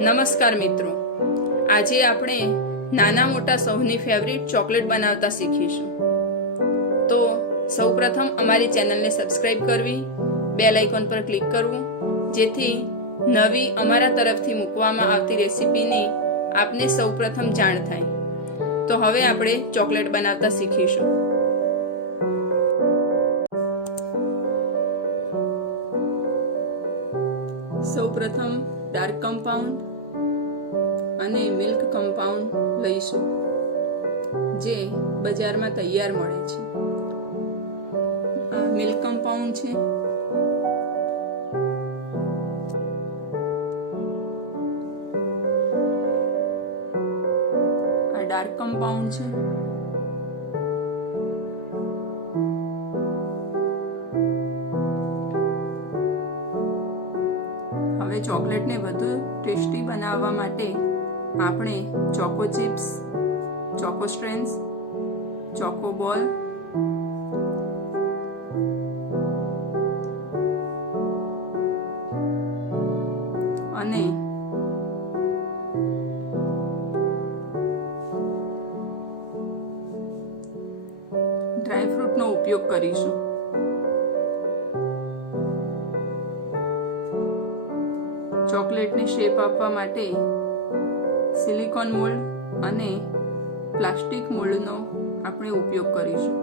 નમસ્કાર મિત્રો, આજે આપણે નાના મોટા સૌની ફેવરિટ ચોકલેટ બનાવતા શીખીશું. તો સૌપ્રથમ અમારી ચેનલને સબસ્ક્રાઇબ કરવી, બેલ આઇકોન પર ક્લિક કરવું, જેથી નવી અમારા તરફથી મૂકવામાં આવતી રેસીપીની આપને સૌપ્રથમ જાણ થાય. તો હવે આપણે ચોકલેટ બનાવતા શીખીશું. સૌપ્રથમ ડાર્ક કમ્પાઉન્ડ અને મિલ્ક કમ્પાઉન્ડ લઈશું, જે બજારમાં તૈયાર મળે છે. આ મિલ્ક કમ્પાઉન્ડ છે. આ ડાર્ક કમ્પાઉન્ડ છે. હવે ચોકલેટને વધુ ટેસ્ટી બનાવવા માટે આપણે ચોકો ચિપ્સ, ચોકો સ્ટ્રેન્સ, ચોકો બોલ અને ડ્રાયફ્રૂટનો ઉપયોગ કરીશું. ચોકલેટને શેપ આપવા માટે સિલિકોન મોલ્ડ અને પ્લાસ્ટિક મોલ્ડનો આપણે ઉપયોગ કરીશું.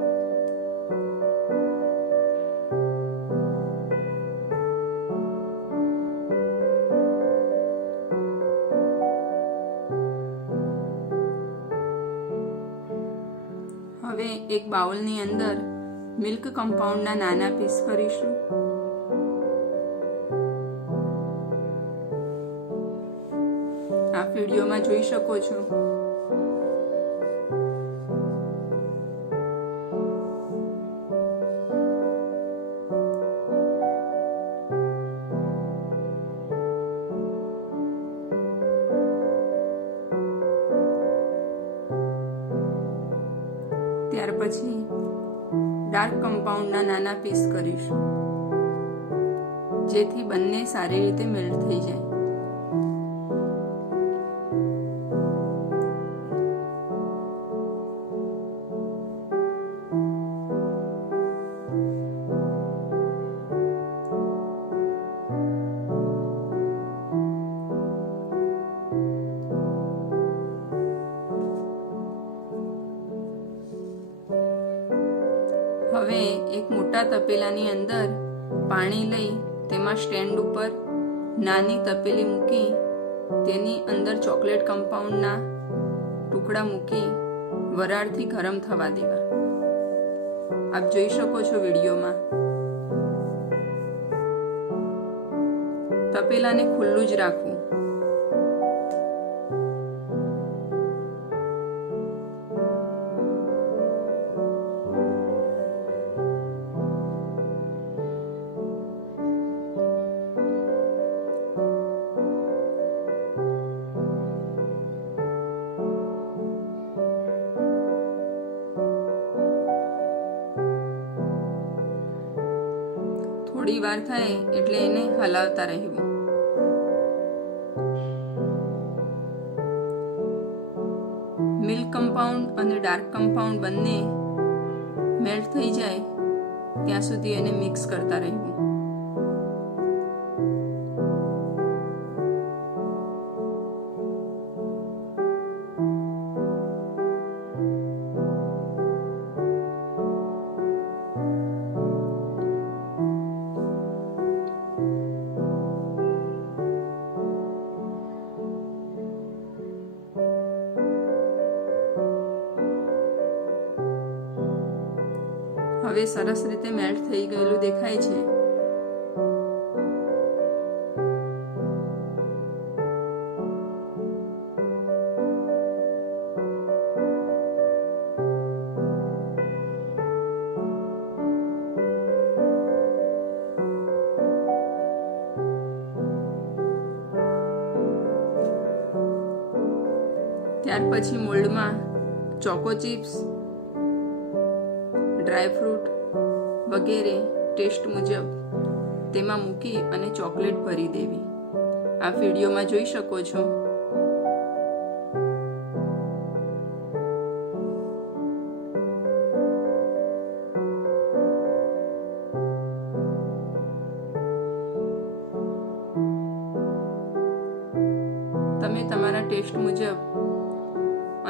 હવે એક બાઉલની અંદર મિલ્ક કમ્પાઉન્ડના નાના પીસ કરીશું. આપ વિડીયોમાં જોઈ શકો છો. ત્યાર પછી ડાર્ક કમ્પાઉન્ડના નાના પીસ કરીશું, જેથી બંને સારી રીતે મેલ્ટ થઈ જાય. હવે એક મોટા તપેલાની અંદર પાણી લઈ તેમાં સ્ટેન્ડ ઉપર નાની તપેલી મૂકી તેની અંદર ચોકલેટ કમ્પાઉન્ડના ટુકડા મૂકી વરાળથી ગરમ થવા દેવા. આપ જોઈ શકો છો વિડીયોમાં. તપેલાને ખુલ્લું જ રાખવું. થોડી વાર થાય એટલે એને હલાવતા રહેવું. મિલ્ક કમ્પાઉન્ડ અને ડાર્ક કમ્પાઉન્ડ બંને મેલ્ટ થઈ જાય ત્યાં સુધી એને મિક્સ કરતા રહેવું. હવે સરસ રીતે મેલ્ટ થઈ ગયેલું દેખાય છે. ત્યાર પછી મોલ્ડમાં ચોકો ચિપ્સ, ડ્રાયફ્રૂટ વગેરે ટેસ્ટ મુજબ તેમાં મૂકી અને ચોકલેટ ભરી દેવી. આપ વિડીયોમાં જોઈ શકો છો. તમે તમારા ટેસ્ટ મુજબ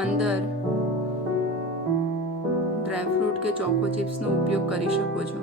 અંદર ડ્રાયફ્રૂટ કે ચોકો ચિપ્સનો ઉપયોગ કરી શકો છો.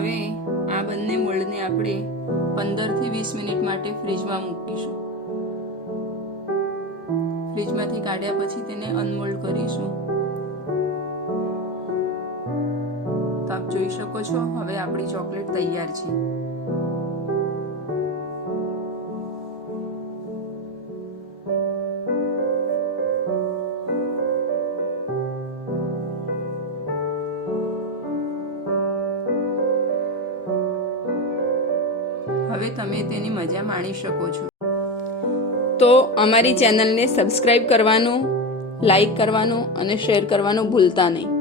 હવે આ બંને મોલ્ડને આપણે 15 થી 20 મિનિટ માટે ફ્રીજમાં મૂકીશું. ફ્રીજમાંથી કાઢ્યા પછી તેને અનમોલ્ડ કરીશું. તો આપ જોઈ શકો છો હવે આપણી ચોકલેટ તૈયાર છે. હવે તમે તેની મજા માણી શકો છો. તો અમારી ચેનલને સબસ્ક્રાઇબ કરવાનું, લાઈક કરવાનું અને શેર કરવાનું ભૂલતા નહીં.